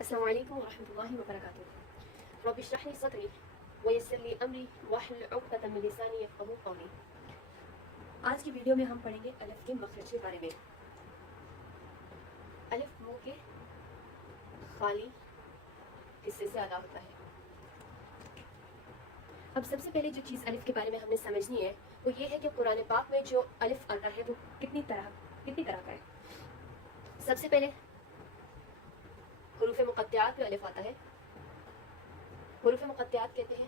السلام علیکم ورحمۃ اللہ وبرکاتہ۔ رب اشرح لی صدری ویسر لی امری واحلل عقدۃ من لسانی یفقہوا قولی۔ آج کی ویڈیو میں ہم پڑھیں گے الف کے مخرج کے بارے میں۔ الف منہ کے خالی حصے سے ادا ہوتا ہے۔ اب سب سے پہلے جو چیز الف کے بارے میں ہم نے سمجھنی ہے وہ یہ ہے کہ قرآن پاک میں جو الف آتا ہے وہ کتنی طرح کا ہے۔ سب سے پہلے حروف مقطعات میں الف آتا ہے۔ حروف مقطعات کہتے ہیں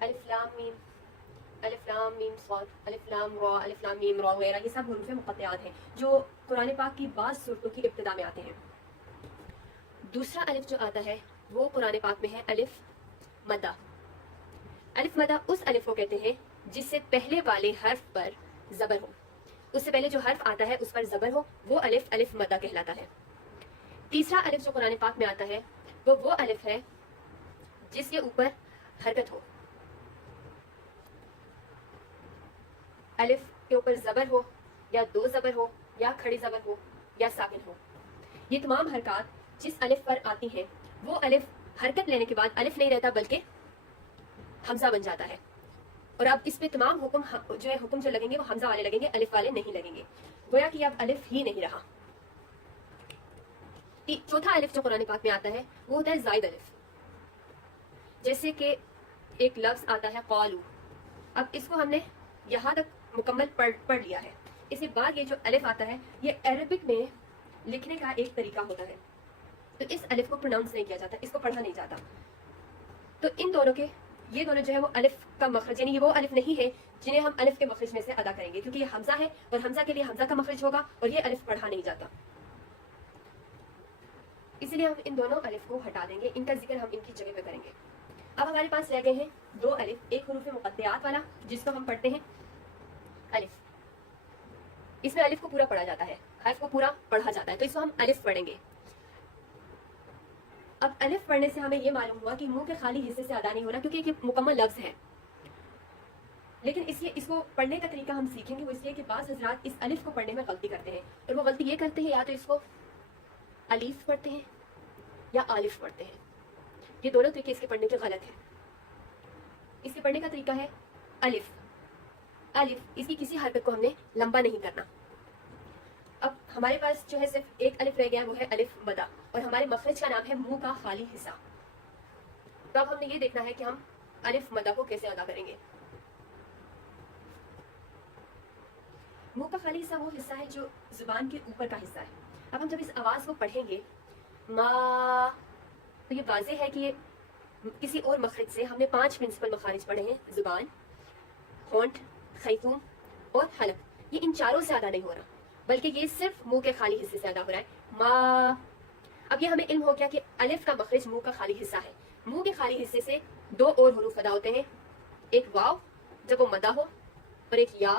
الف لام میم صاد، الف لام را، الف لام میم را وغیرہ، یہ سب حروف مقطعات ہیں جو قرآن پاک کی بعض سورتوں کی ابتدا میں آتے ہیں۔ دوسرا الف جو آتا ہے وہ قرآن پاک میں ہے الف مدہ۔ الف مدہ اس الف کو کہتے ہیں جس سے پہلے والے حرف پر زبر ہو، اس سے پہلے جو حرف آتا ہے اس پر زبر ہو، وہ الف مدہ کہلاتا ہے۔ تیسرا الف جو قرآن پاک میں آتا ہے وہ الف ہے جس کے اوپر حرکت ہو، الف کے اوپر زبر ہو یا دو زبر ہو یا کھڑی زبر ہو یا ساکن ہو۔ یہ تمام حرکات جس الف پر آتی ہیں وہ الف حرکت لینے کے بعد الف نہیں رہتا بلکہ حمزہ بن جاتا ہے، اور اب اس پہ تمام حکم جو لگیں گے وہ حمزہ والے لگیں گے، الف والے نہیں لگیں گے، گویا کہ اب الف ہی نہیں رہا۔ چوتھا الف جو قرآن پاک میں آتا ہے وہ ہوتا ہے زائد الف۔ جیسے کہ ایک لفظ آتا ہے قالو، اب اس کو ہم نے یہاں تک مکمل پڑھ لیا ہے، اس کے بعد یہ جو الف آتا ہے یہ عربک میں لکھنے کا ایک طریقہ ہوتا ہے، تو اس الف کو پروناؤنس نہیں کیا جاتا، اس کو پڑھا نہیں جاتا، تو ان دونوں کے یہ دونوں جو ہے وہ الف کا مخرج، یعنی یہ وہ الف نہیں ہے جنہیں ہم الف کے مخرج میں سے ادا کریں گے، کیونکہ یہ حمزہ ہے اور حمزہ کے لیے حمزہ کا مخرج ہوگا اور یہ الف پڑھا نہیں جاتا، اس لیے ہم ان دونوں الف کو ہٹا دیں گے، ان کا ذکر ہم ان کی جگہ پہ کریں گے۔ اب ہمارے پاس رہ گئے ہیں دو الف، ایک حروف مقطعات والا جس کو ہم پڑھتے ہیں الف، اس میں الف کو پورا پڑھا جاتا ہے، حرف کو پورا پڑھا جاتا ہے، تو اس کو ہم الف پڑھیں گے۔ اب الف پڑھنے سے ہمیں یہ معلوم ہوا کہ منہ کے خالی حصے سے ادا نہیں ہونا، کیونکہ یہ مکمل لفظ ہے، لیکن اس کو پڑھنے کا طریقہ ہم سیکھیں گے، وہ اس لیے کہ بعض حضرات اس الف کو پڑھنے میں غلطی کرتے ہیں، اور وہ غلطی یہ کرتے ہیں یا تو اس کو الف پڑھتے ہیں یا الف پڑھتے ہیں، یہ دونوں طریقے اس کے پڑھنے کے غلط ہیں۔ اس کے پڑھنے کا طریقہ ہے الف، اس کی کسی حرکت کو ہم نے لمبا نہیں کرنا۔ اب ہمارے پاس جو ہے صرف ایک الف رہ گیا وہ ہے الف مدہ، اور ہمارے مخرج کا نام ہے منہ کا خالی حصہ، تو اب ہم نے یہ دیکھنا ہے کہ ہم الف مدہ کو کیسے ادا کریں گے۔ منہ کا خالی حصہ وہ حصہ ہے جو زبان کے اوپر کا حصہ ہے۔ اب ہم جب اس آواز کو پڑھیں گے ما، تو یہ واضح ہے کہ یہ کسی اور مخرج سے ہم نے 5 پرنسپل مخارج پڑھے ہیں، زبان، ہونٹ، خیتوم اور حلق، یہ ان چاروں سے ادا نہیں ہو رہا بلکہ یہ صرف منہ کے خالی حصے سے ادا ہو رہا ہے ما۔ اب یہ ہمیں علم ہو گیا کہ الف کا مخرج منہ کا خالی حصہ ہے، منہ کے خالی حصے سے 2 اور حروف ادا ہوتے ہیں، ایک واو جب وہ مدہ ہو اور ایک یا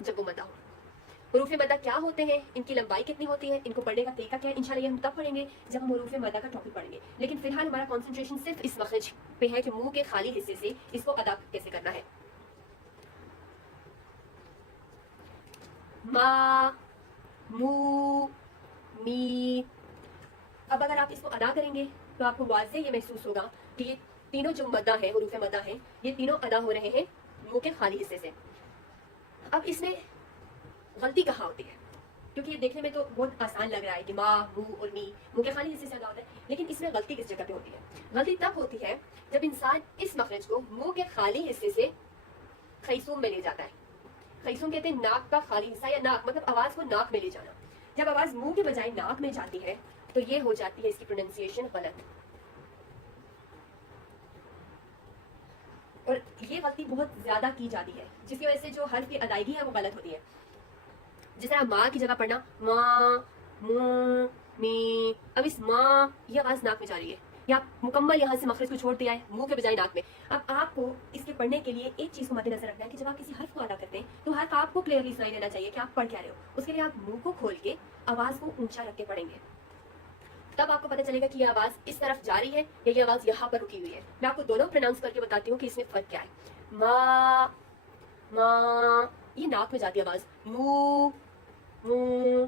جب وہ مدہ ہو۔ حروف مدہ کیا ہوتے ہیں، ان کی لمبائی کتنی ہوتی ہے، ان کو پڑھنے کا طریقہ کیا ہے، انشاءاللہ یہ ہم تب پڑھیں گے جب ہم حروف مدہ کا ٹاپک پڑھیں گے، لیکن فی الحال ہمارا کنسنٹریشن صرف اس مخرج پہ ہے کہ منہ کے خالی حصے سے اس کو ادا کیسے کرنا ہے۔ ما، مو، می۔ اب اگر آپ اس کو ادا کریں گے تو آپ کو واضح یہ محسوس ہوگا کہ یہ تینوں جو مدہ ہیں، حروف مدہ ہیں، یہ تینوں ادا ہو رہے ہیں منہ کے خالی حصے سے۔ اب اس میں غلطی کہاں ہوتی ہے، کیونکہ یہ دیکھنے میں تو بہت آسان لگ رہا ہے کہ ما، مو اور می منہ کے خالی حصے سے ادا ہوتا ہے، لیکن اس میں غلطی کس جگہ پہ ہوتی ہے؟ غلطی تب ہوتی ہے جب انسان اس مخرج کو منہ کے خالی حصے سے خیصوم میں لے جاتا ہے۔ خیصوم کہتے ہیں ناک کا خالی حصہ، یا ناک مطلب آواز کو ناک میں لے جانا۔ جب آواز منہ کے بجائے ناک میں جاتی ہے تو یہ ہو جاتی ہے اس کی پروننسیشن غلط، اور یہ غلطی بہت زیادہ کی جاتی ہے جس کی وجہ سے جو حرف کی ادائیگی ہے وہ غلط ہوتی ہے۔ جس طرح ماں کی جگہ پڑھنا ماں، مو، می، اب اس ماں یہ آواز ناک میں جا رہی ہے، یا آپ مکمل یہاں سے مخرج کو چھوڑ دیا ہے منہ کے بجائے ناک میں۔ اب آپ کو اس کے پڑھنے کے لیے ایک چیز کو مد نظر رکھنا ہے کہ جب آپ کسی حرف کو ادا کرتے ہیں تو حرف آپ کو کلیئرلی سنائی دینا چاہیے کہ آپ پڑھ کیا رہے ہو، اس کے لیے آپ منہ کو کھول کے آواز کو اونچا رکھ کے پڑھیں گے، تب آپ کو پتہ چلے گا کہ یہ آواز اس طرف جا رہی ہے یا یہ آواز یہاں پر رکی ہوئی ہے۔ میں آپ کو دونوں پروناؤنس کر کے بتاتی ہوں کہ اس میں فرق کیا ہے۔ ما، ما، یہ ناک میں جاتی ہے آواز، مو، مو،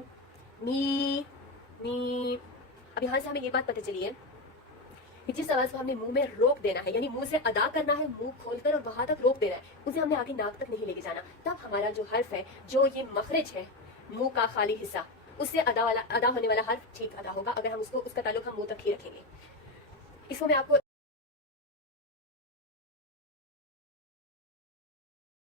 می، می۔ اب یہاں سے ہمیں یہ بات پتہ چلی ہے کہ جس آواز کو ہم نے منہ میں روک دینا ہے، یعنی منہ سے ادا کرنا ہے، منہ کھول کر اور وہاں تک روک دینا ہے، اسے ہم نے آگے ناک تک نہیں لے کے جانا، تب ہمارا جو حرف ہے، جو یہ مخرج ہے منہ کا خالی حصہ، اس سے ادا ہونے والا حرف ٹھیک ادا ہوگا، اگر ہم اس کا تعلق ہم منہ تک ہی رکھیں گے۔ اس کو میں آپ کو